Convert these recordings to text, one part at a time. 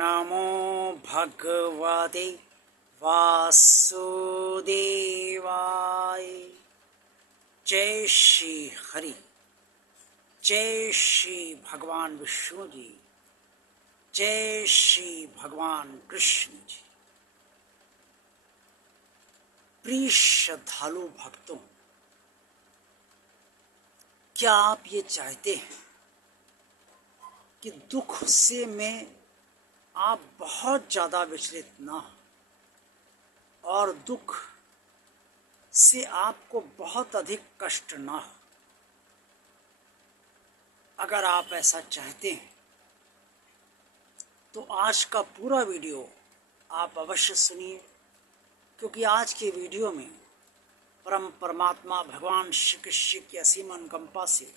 नमो भगवते वासुदेवाय। जय श्री हरि, जय श्री भगवान विष्णु जी, जय श्री भगवान कृष्ण जी। प्रिय श्रद्धालु भक्तों, क्या आप ये चाहते हैं कि दुख से में आप बहुत ज़्यादा विचलित ना हो और दुख से आपको बहुत अधिक कष्ट ना हो? अगर आप ऐसा चाहते हैं तो आज का पूरा वीडियो आप अवश्य सुनिए, क्योंकि आज के वीडियो में परमात्मा भगवान श्री कृष्ण की असीम अनुकंपा से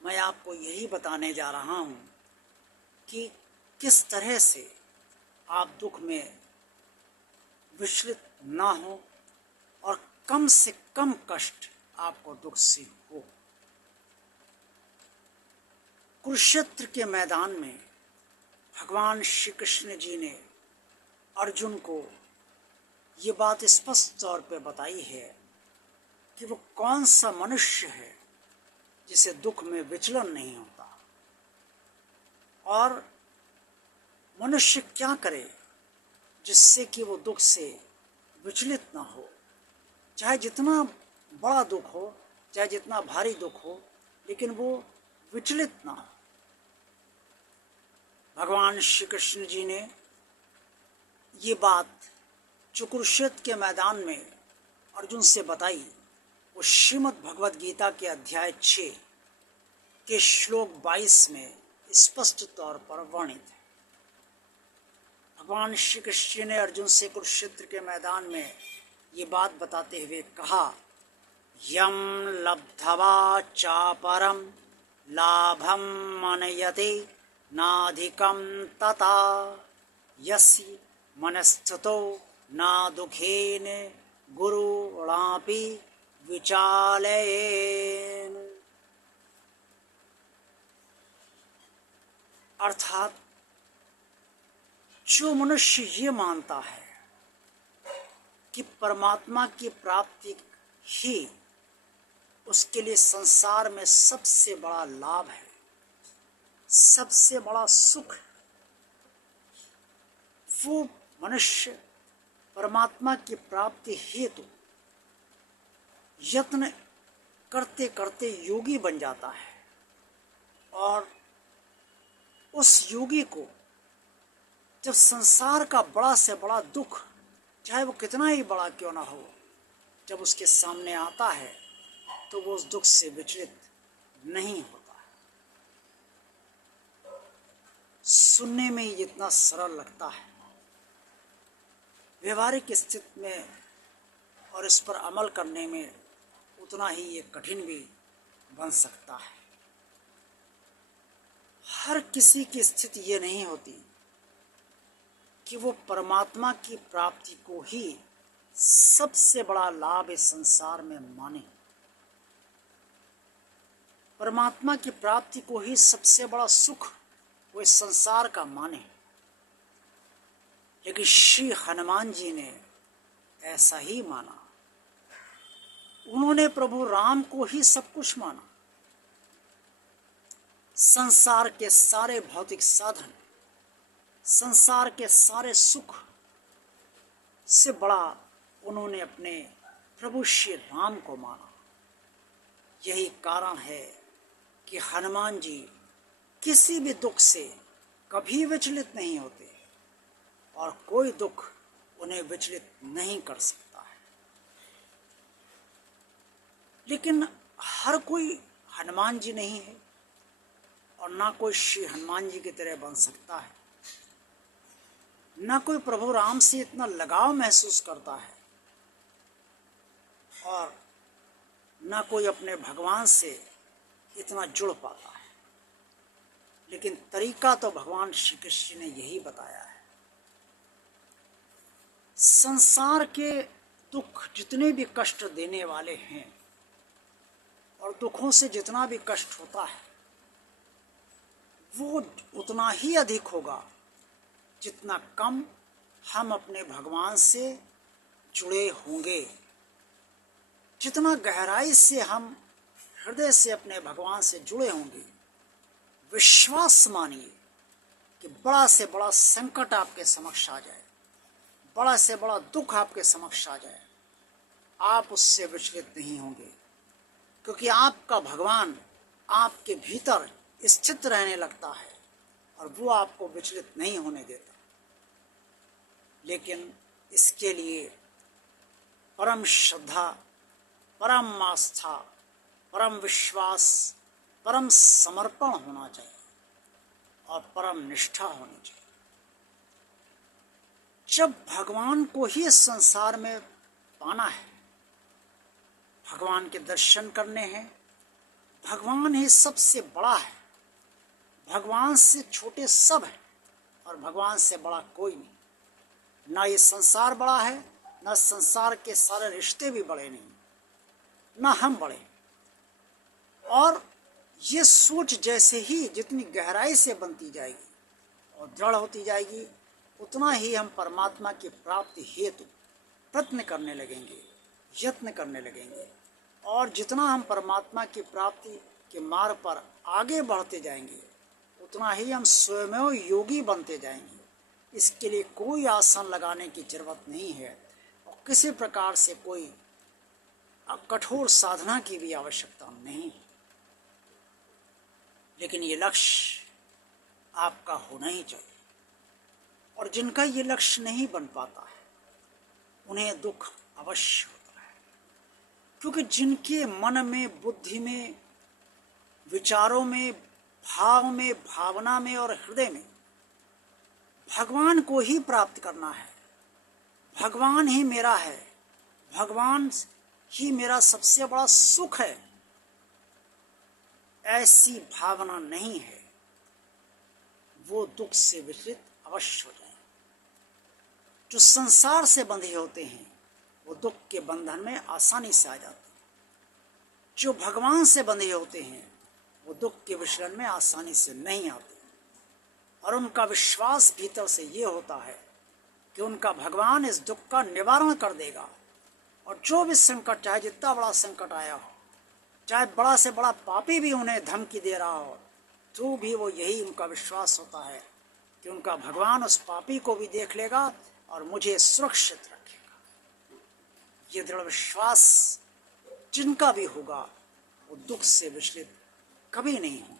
मैं आपको यही बताने जा रहा हूँ कि किस तरह से आप दुख में विचलित ना हो और कम से कम कष्ट आपको दुख से हो। कुरुक्षेत्र के मैदान में भगवान श्री कृष्ण जी ने अर्जुन को ये बात स्पष्ट तौर पे बताई है कि वो कौन सा मनुष्य है जिसे दुख में विचलन नहीं होता, और मनुष्य क्या करे जिससे कि वो दुख से विचलित ना हो। चाहे जितना बड़ा दुख हो, चाहे जितना भारी दुख हो, लेकिन वो विचलित ना हो। भगवान श्री कृष्ण जी ने ये बात जो कुरुक्षेत्र के मैदान में अर्जुन से बताई, वो श्रीमद् भगवद गीता के अध्याय 6 के श्लोक 22 में स्पष्ट तौर पर वर्णित है। भगवान श्री कृष्ण ने अर्जुन से कुरुक्षेत्र के मैदान में ये बात बताते हुए कहा, यम लब्ध्वा चापरम लाभम मनयते नाधिकम तथा यस्य मनस्थितो ना दुखेन गुरुणापि विचालयेन। अर्थात जो मनुष्य ये मानता है कि परमात्मा की प्राप्ति ही उसके लिए संसार में सबसे बड़ा लाभ है, सबसे बड़ा सुख है, वो मनुष्य परमात्मा की प्राप्ति हेतु यत्न करते करते योगी बन जाता है, और उस योगी को जब संसार का बड़ा से बड़ा दुख, चाहे वो कितना ही बड़ा क्यों ना हो, जब उसके सामने आता है तो वो उस दुख से विचलित नहीं होता है। सुनने में ही इतना सरल लगता है, व्यवहारिक स्थिति में और इस पर अमल करने में उतना ही ये कठिन भी बन सकता है। हर किसी की स्थिति ये नहीं होती कि वो परमात्मा की प्राप्ति को ही सबसे बड़ा लाभ इस संसार में माने, परमात्मा की प्राप्ति को ही सबसे बड़ा सुख वो इस संसार का माने। लेकिन श्री हनुमान जी ने ऐसा ही माना। उन्होंने प्रभु राम को ही सब कुछ माना। संसार के सारे भौतिक साधन, संसार के सारे सुख से बड़ा उन्होंने अपने प्रभु श्री राम को माना। यही कारण है कि हनुमान जी किसी भी दुख से कभी विचलित नहीं होते, और कोई दुख उन्हें विचलित नहीं कर सकता है। लेकिन हर कोई हनुमान जी नहीं है, और ना कोई श्री हनुमान जी की तरह बन सकता है। ना कोई प्रभु राम से इतना लगाव महसूस करता है, और ना कोई अपने भगवान से इतना जुड़ पाता है। लेकिन तरीका तो भगवान श्री कृष्ण ने यही बताया है। संसार के दुख जितने भी कष्ट देने वाले हैं, और दुखों से जितना भी कष्ट होता है, वो उतना ही अधिक होगा जितना कम हम अपने भगवान से जुड़े होंगे, जितना गहराई से हम हृदय से अपने भगवान से जुड़े होंगे, विश्वास मानिए कि बड़ा से बड़ा संकट आपके समक्ष आ जाए, बड़ा से बड़ा दुख आपके समक्ष आ जाए, आप उससे विचलित नहीं होंगे, क्योंकि आपका भगवान आपके भीतर स्थित रहने लगता है और वो आपको विचलित नहीं होने देता। लेकिन इसके लिए परम श्रद्धा, परम आस्था, परम विश्वास, परम समर्पण होना चाहिए और परम निष्ठा होनी चाहिए। जब भगवान को ही इस संसार में पाना है, भगवान के दर्शन करने हैं, भगवान ही सबसे बड़ा है, भगवान से छोटे सब हैं और भगवान से बड़ा कोई नहीं। ना ये संसार बड़ा है, ना संसार के सारे रिश्ते भी बड़े नहीं, ना हम बड़े। और ये सोच जैसे ही जितनी गहराई से बनती जाएगी और दृढ़ होती जाएगी, उतना ही हम परमात्मा की प्राप्ति हेतु प्रयत्न करने लगेंगे, यत्न करने लगेंगे। और जितना हम परमात्मा की प्राप्ति के मार्ग पर आगे बढ़ते जाएंगे, उतना ही हम स्वयं योगी बनते जाएंगे। इसके लिए कोई आसन लगाने की जरूरत नहीं है और किसी प्रकार से कोई कठोर साधना की भी आवश्यकता नहीं। लेकिन ये लक्ष्य आपका होना ही चाहिए। और जिनका ये लक्ष्य नहीं बन पाता है, उन्हें दुख अवश्य होता है, क्योंकि जिनके मन में, बुद्धि में, विचारों में, भाव में, भावना में और हृदय में भगवान को ही प्राप्त करना है, भगवान ही मेरा है, भगवान ही मेरा सबसे बड़ा सुख है, ऐसी भावना नहीं है, वो दुख से विचलित अवश्य हो जाएंगे। जो संसार से बंधे होते हैं वो दुख के बंधन में आसानी से आ जाते हैं, जो भगवान से बंधे होते हैं वो दुख के विचलन में आसानी से नहीं आते। और उनका विश्वास भीतर से ये होता है कि उनका भगवान इस दुख का निवारण कर देगा। और जो भी संकट, चाहे जितना बड़ा संकट आया हो, चाहे बड़ा से बड़ा पापी भी उन्हें धमकी दे रहा हो, तो भी वो यही उनका विश्वास होता है कि उनका भगवान उस पापी को भी देख लेगा और मुझे सुरक्षित रखेगा। ये दृढ़ विश्वास जिनका भी होगा वो दुख से विचलित कभी नहीं होंगे,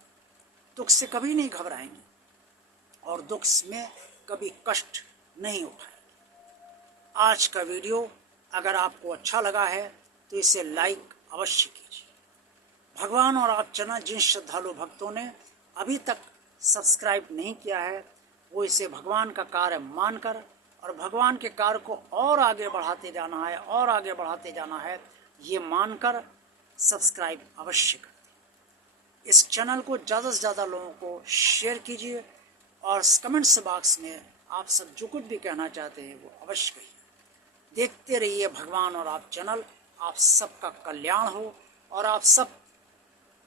दुख से कभी नहीं घबराएंगे और दुख में कभी कष्ट नहीं उठाएंगे। आज का वीडियो अगर आपको अच्छा लगा है तो इसे लाइक अवश्य कीजिए। भगवान और आप चैनल जिन श्रद्धालु भक्तों ने अभी तक सब्सक्राइब नहीं किया है, वो इसे भगवान का कार्य मानकर और भगवान के कार्य को और आगे बढ़ाते जाना है और आगे बढ़ाते जाना है, ये मानकर सब्सक्राइब अवश्य कर दें। इस चैनल को ज़्यादा से ज़्यादा लोगों को शेयर कीजिए और कमेंट्स बॉक्स में आप सब जो कुछ भी कहना चाहते हैं वो अवश्य कहिए। देखते रहिए भगवान और आप चैनल। आप सबका कल्याण हो और आप सब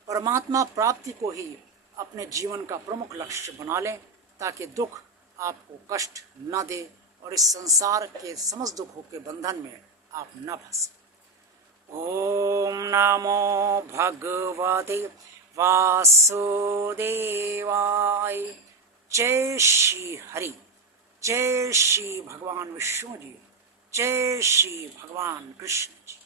परमात्मा प्राप्ति को ही अपने जीवन का प्रमुख लक्ष्य बना लें, ताकि दुख आपको कष्ट न दे और इस संसार के समस्त दुखों के बंधन में आप न फंसे। ओम नमो भगवते वासुदेवाय। जय श्री हरि, जय श्री भगवान विष्णु जी, जय श्री भगवान कृष्ण जी।